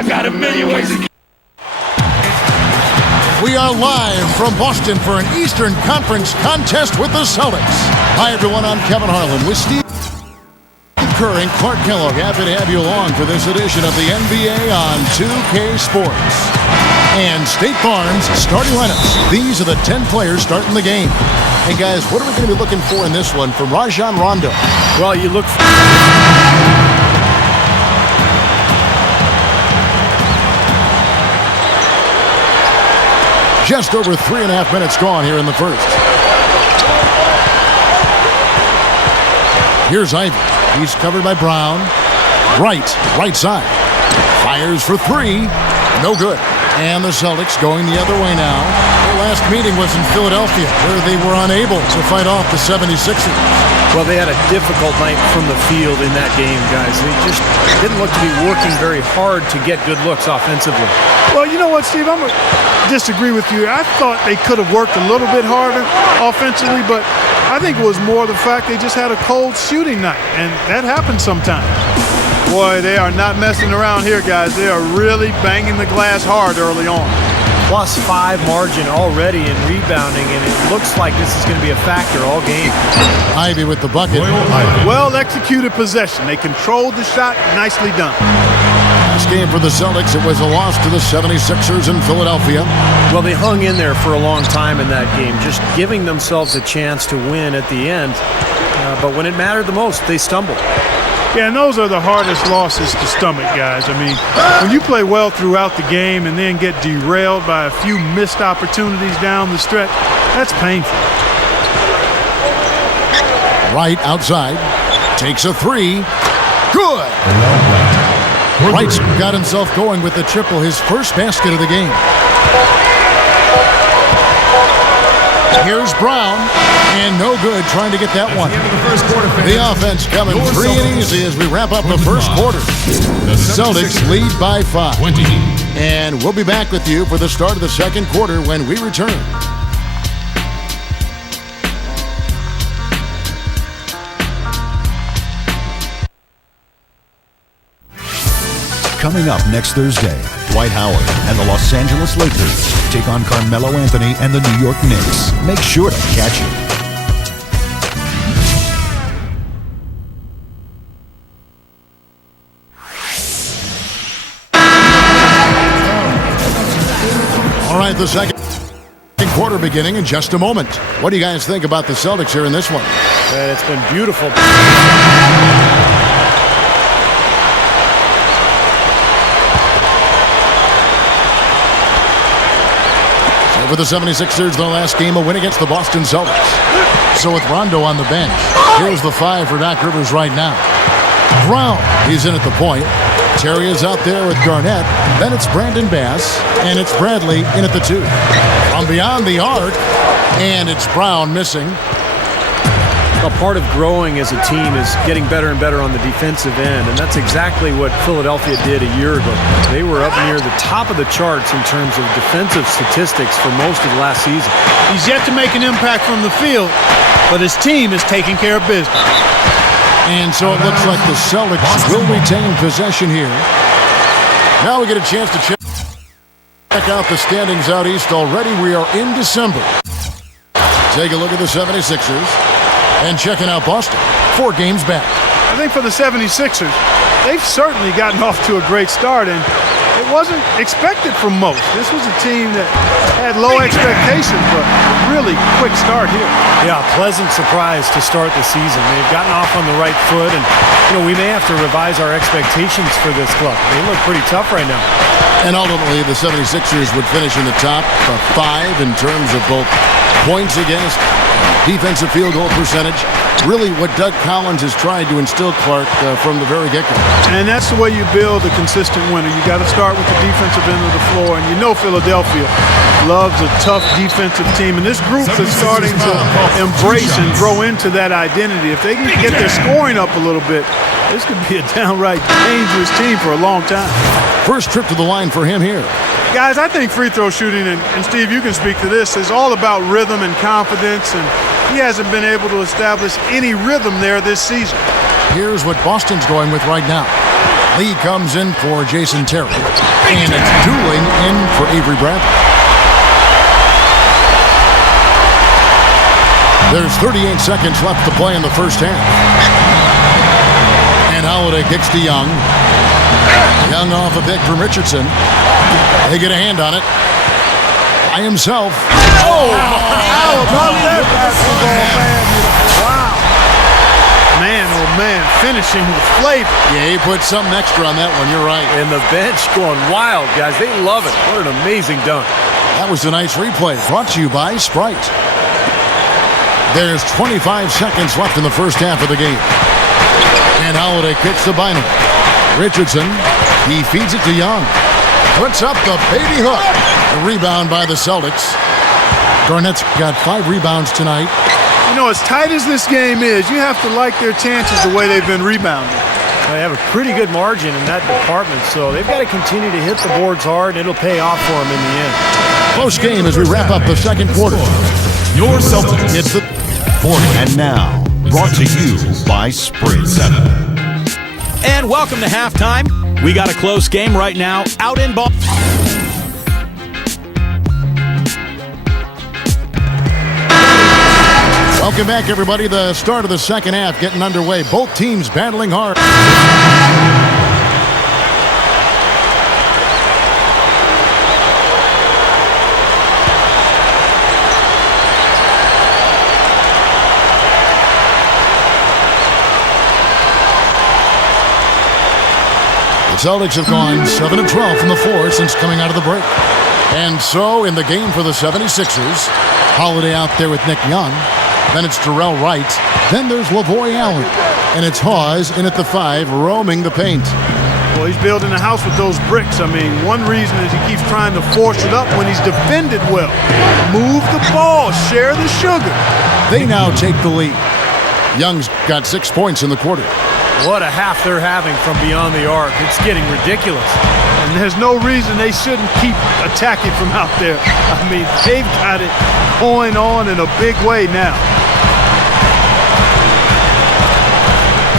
I got a million ways to get. We are live from Boston for an Eastern Conference contest with the Celtics. Hi, everyone. I'm Kevin Harlan with Steve Kerr and Clark Kellogg. Happy to have you along for this edition of the NBA on 2K Sports. And State Farm's starting lineups. These are the 10 players starting the game. Hey, guys, what are we going to be looking for in this one from Rajon Rondo? Well, you look for... Just over 3.5 minutes gone here in the first. Here's Ivy. He's covered by Brown. Right side. Fires for three. No good. And the Celtics going the other way now. Their last meeting was in Philadelphia, where they were unable to fight off the 76ers. Well, they had a difficult night from the field in that game, guys. They just didn't look to be working very hard to get good looks offensively. Well, you know what, Steve? I'm going to disagree with you. I thought they could have worked a little bit harder offensively, but I think it was more the fact they just had a cold shooting night, and that happens sometimes. Boy, they are not messing around here, guys. They are really banging the glass hard early on. +5 margin already in rebounding, and it looks like this is going to be a factor all game. Ivy with the bucket. Well-executed possession. They controlled the shot. Nicely done. Last game for the Celtics, it was a loss to the 76ers in Philadelphia. Well, they hung in there for a long time in that game, just giving themselves a chance to win at the end. But when it mattered the most, they stumbled. Yeah, and those are the hardest losses to stomach, guys. I mean, when you play well throughout the game and then get derailed by a few missed opportunities down the stretch, that's painful. Right outside. Takes a three. Good. Wright's got himself going with the triple, his first basket of the game. Here's Brown, and no good trying to get that one. The offense coming free and easy as we wrap up the first quarter. The Celtics lead by 5. And we'll be back with you for the start of the second quarter when we return. Coming up next Thursday, Dwight Howard and the Los Angeles Lakers take on Carmelo Anthony and the New York Knicks. Make sure to catch it. All right, the second quarter beginning in just a moment. What do you guys think about the Celtics here in this one? It's been beautiful. For the 76ers, their last game, a win against the Boston Celtics. So with Rondo on the bench, here's the 5 for Doc Rivers right now. Brown, he's in at the point. Terry is out there with Garnett. Then it's Brandon Bass, and it's Bradley in at the 2. From beyond the arc, and it's Brown missing. A part of growing as a team is getting better and better on the defensive end, and that's exactly what Philadelphia did a year ago. They were up near the top of the charts in terms of defensive statistics for most of the last season. He's yet to make an impact from the field, but his team is taking care of business. And so it looks like the Celtics will retain possession here. Now we get a chance to check out the standings out east already. We are in December. Take a look at the 76ers. And checking out Boston, 4 games back. I think for the 76ers, they've certainly gotten off to a great start, and it wasn't expected from most. This was a team that had low expectations, but really quick start here. Yeah, pleasant surprise to start the season. They've gotten off on the right foot, and we may have to revise our expectations for this club. They look pretty tough right now. And ultimately, the 76ers would finish in the top 5 in terms of both points against, defensive field goal percentage. Really what Doug Collins has tried to instill, Clark, from the very get-go. And that's the way you build a consistent winner. You got to start with the defensive end of the floor. And Philadelphia loves a tough defensive team. And this group is starting to embrace and grow into that identity. If they can get their scoring up a little bit, this could be a downright dangerous team for a long time. First trip to the line for him here. Guys, I think free throw shooting, and Steve, you can speak to this, is all about rhythm and confidence, and he hasn't been able to establish any rhythm there this season. Here's what Boston's going with right now. Lee comes in for Jason Terry. And it's Dooling in for Avery Bradley. There's 38 seconds left to play in the first half. And Holiday kicks to Young. Young off a pick from Richardson. They get a hand on it. By himself. Oh, how about that basketball, man? Wow. Man, oh man, finishing with flavor. Yeah, he put something extra on that one. You're right. And the bench going wild, guys. They love it. What an amazing dunk. That was a nice replay. Brought to you by Sprite. There's 25 seconds left in the first half of the game. And Holiday kicks to Bynum. Richardson, he feeds it to Young. Puts up the baby hook. The rebound by the Celtics. Garnett's got 5 rebounds tonight. You know, as tight as this game is, you have to like their chances the way they've been rebounding. They have a pretty good margin in that department, so they've got to continue to hit the boards hard, and it'll pay off for them in the end. Close game as we wrap up the second quarter. Your Celtics. It's the 40. And now, brought to you by Sprint. And welcome to halftime. We got a close game right now out in Boston. Welcome back, everybody. The start of the second half getting underway. Both teams battling hard. The Celtics have gone 7-12 from the floor since coming out of the break. And so in the game for the 76ers, Holiday out there with Nick Young. Then it's Jarrell Wright. Then there's Lavoy Allen. And it's Hawes in at the 5, roaming the paint. Well, he's building a house with those bricks. I mean, one reason is he keeps trying to force it up when he's defended well. Move the ball, share the sugar. They now take the lead. Young's got 6 points in the quarter. What a half they're having from beyond the arc. It's getting ridiculous. And there's no reason they shouldn't keep attacking from out there. I mean, they've got it going on in a big way now.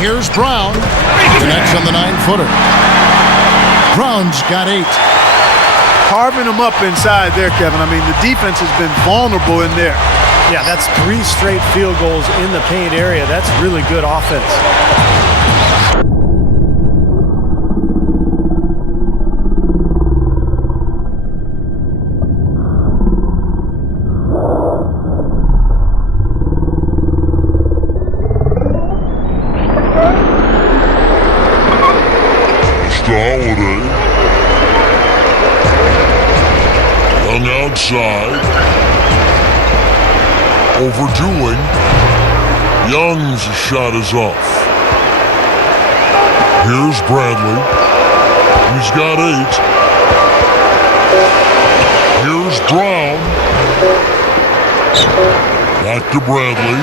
Here's Brown. Connects on the 9-footer. Brown's got 8. Carving them up inside there, Kevin. I mean, the defense has been vulnerable in there. Yeah, that's 3 straight field goals in the paint area. That's really good offense. Holiday. Young outside. Over Dooling. Young's shot is off. Here's Bradley. He's got 8. Here's Brown. Back to Bradley.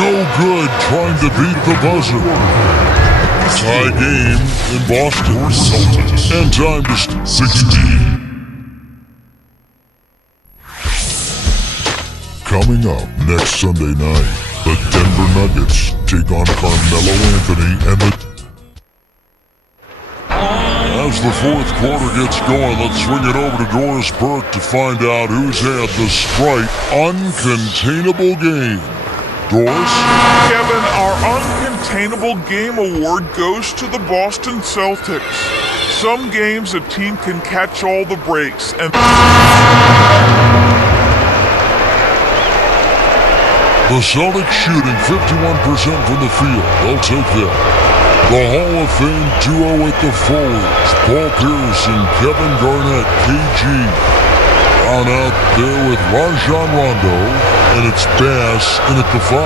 No good trying to beat the buzzer. Tie game in Boston. Celtics. And time to 16. Coming up next Sunday night, the Denver Nuggets take on Carmelo Anthony and the... As the fourth quarter gets going, let's swing it over to Doris Burke to find out who's had the Sprite Uncontainable Game. Doris? Kevin, our Uncontainable Game Award goes to the Boston Celtics. Some games a team can catch all the breaks and... The Celtics shooting 51% from the field. They'll take that. The Hall of Fame duo at the forwards, Paul Pierce and Kevin Garnett, KG. On out there with Rajon Rondo, and it's Bass in at the 5.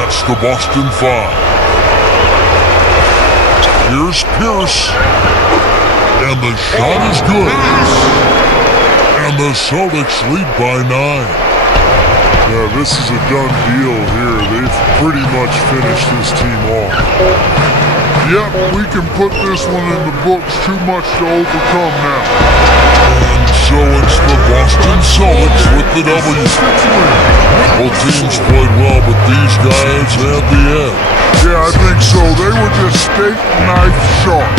That's the Boston 5. Here's Pierce, and the shot is good. And the Celtics lead by 9. Yeah, this is a done deal here. They've pretty much finished this team off. Yep, we can put this one in the books. Too much to overcome now. And so it's the Boston Celtics with the W. Both teams played well, but these guys had the edge. Yeah, I think so. They were just steak knife sharp.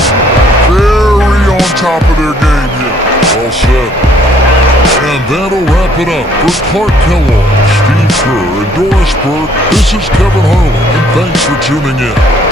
wrap it up for Clark Kellogg, Steve Kerr, and Doris Burke, this is Kevin Harlan, and thanks for tuning in.